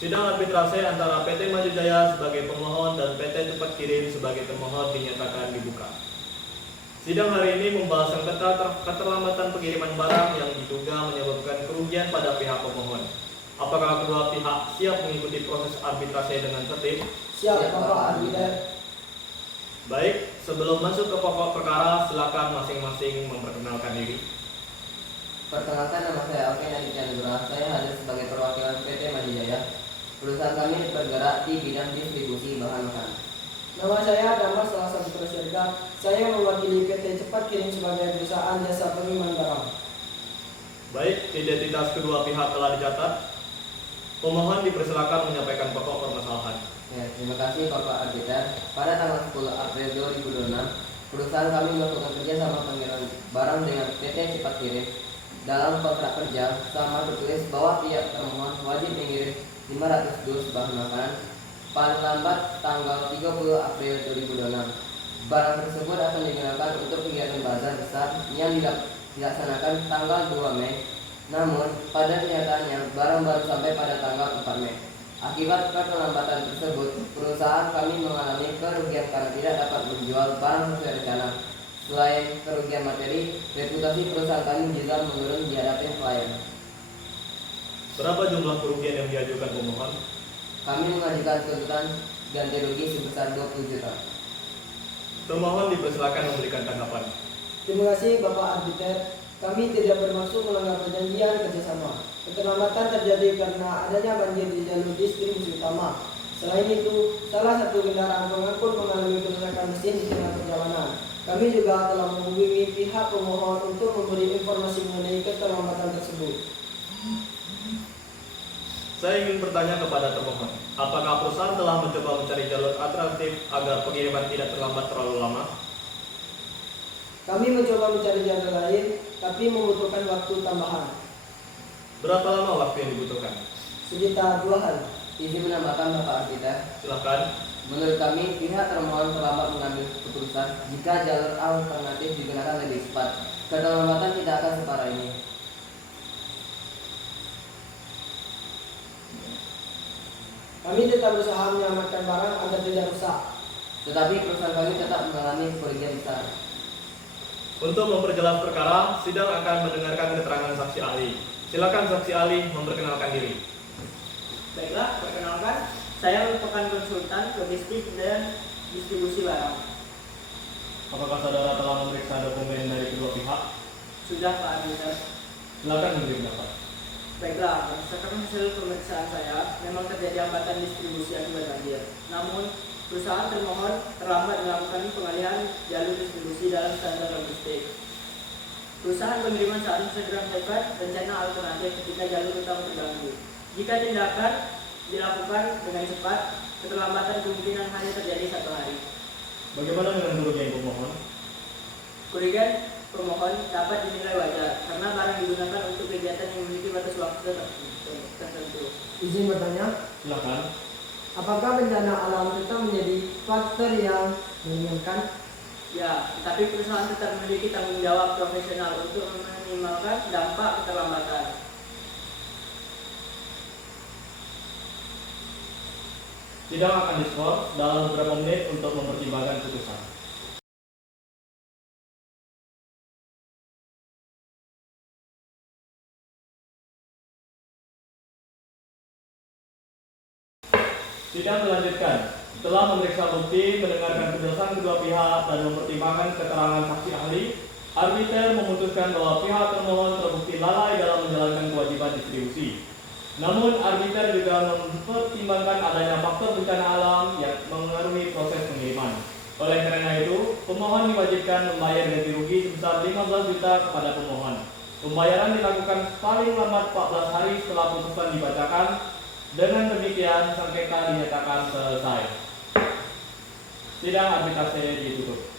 Sidang arbitrase antara PT Maju Jaya sebagai pemohon dan PT Cepat Kirim sebagai termohon dinyatakan dibuka. Sidang hari ini membahas sengketa keterlambatan pengiriman barang yang diduga menyebabkan kerugian pada pihak pemohon. Apakah kedua pihak siap mengikuti proses arbitrase dengan tertib? Siap, Bapak Arbiter. Baik, sebelum masuk ke pokok perkara, silakan masing-masing memperkenalkan diri. Perkenalkan, nama saya Alvin Aditya Nugraha. Saya hadir sebagai perwakilan PT Maju Jaya. Perusahaan kami bergerak di bidang distribusi bahan makanan. Nama saya Damar, salah satu peserta. Saya mewakili PT Cepat Kirim sebagai perusahaan jasa pengiriman barang. Baik, identitas kedua pihak telah dicatat. Pemohon dipersilakan menyampaikan pokok permasalahan. Ya, terima kasih Bapak Arbiter. Pada tanggal 10 April 2026, perusahaan kami melakukan kerjasama pengiriman barang dengan PT Cepat Kirim. Dalam kontrak kerja, sama tertulis bahwa tiap termohon wajib mengirim 500 dus bahan makanan paling lambat tanggal 30 April 2026. Barang tersebut akan digunakan untuk kegiatan bazar besar yang dilaksanakan tanggal 2 Mei. Namun, pada kenyataannya, barang baru sampai pada tanggal 4 Mei. Akibat keterlambatan tersebut, perusahaan kami mengalami kerugian karena tidak dapat menjual barang sesuai rencana. Selain kerugian materi, reputasi perusahaan kami juga menurun di hadapan klien. Berapa jumlah kerugian yang diajukan pemohon? Kami mengajukan tuntutan ganti rugi sebesar 20 juta. Termohon dipersilakan memberikan tanggapan. Terima kasih Bapak Arbiter. Kami tidak bermaksud melanggar perjanjian kerjasama. Keterlambatan terjadi karena adanya banjir di jalur distribusi utama. Selain itu, salah satu kendaraan pengangkut mengalami kerusakan mesin di tengah perjalanan. Kami juga telah menghubungi pihak pemohon untuk memberi informasi mengenai keterlambatan tersebut. Saya ingin bertanya kepada termohon, apakah perusahaan telah mencoba mencari jalur alternatif agar pengiriman tidak terlambat terlalu lama? Kami mencoba mencari jalur lain, tapi membutuhkan waktu tambahan. Berapa lama waktu yang dibutuhkan? Sekitar 2 hari. Izin menambahkan Bapak Arbiter. Silakan. Menurut kami, pihak termohon terlambat mengambil keputusan jika jalur alternatif digunakan lebih cepat. Keterlambatan tidak akan separah ini. Kami tetap berusaha menyelamatkan barang agar tidak rusak. Tetapi perusahaan kami tetap mengalami kerugian besar. Untuk memperjelas perkara, sidang akan mendengarkan keterangan saksi ahli. Silakan saksi ahli memperkenalkan diri. Baiklah, perkenalkan, saya merupakan konsultan logistik dan distribusi barang. Apakah saudara telah memeriksa dokumen dari kedua pihak? Sudah Pak Arbiter. Silakan memberi pendapat. Baiklah, berdasarkan hasil pemeriksaan saya, memang terjadi hambatan distribusi akibat banjir. Namun, perusahaan termohon terlambat melakukan pengalihan jalur distribusi dalam standar logistik. Perusahaan pengiriman saat ini segera menyiapkan rencana alternatif ketika jalur utama terganggu. Jika tindakan dilakukan dengan cepat, keterlambatan kemungkinan hanya terjadi 1 hari. Bagaimana dengan kerugian pemohon? Kerugian pemohon dapat dinilai wajar karena barang digunakan untuk kegiatan yang memiliki batas waktu tertentu. Izin bertanya, Silakan. apakah bencana alam tetap menjadi faktor yang meringankan? Ya, tetapi perusahaan tetap memiliki tanggung jawab profesional untuk meminimalkan dampak keterlambatan. Sidang akan diskors dalam beberapa menit untuk mempertimbangkan putusan. Sidang dilanjutkan. Setelah memeriksa bukti, mendengarkan penjelasan kedua pihak, dan mempertimbangkan keterangan saksi ahli, arbiter memutuskan bahwa pihak termohon terbukti lalai dalam menjalankan kewajiban distribusi. Namun, arbiter juga mempertimbangkan adanya faktor bencana alam yang mengaruhi proses pengiriman. Oleh karena itu, pemohon diwajibkan membayar ganti rugi sebesar 15 juta kepada pemohon. Pembayaran dilakukan paling lambat 14 hari setelah putusan dibacakan. Dengan demikian, sengketa dinyatakan selesai. Sidang arbitrase ditutup.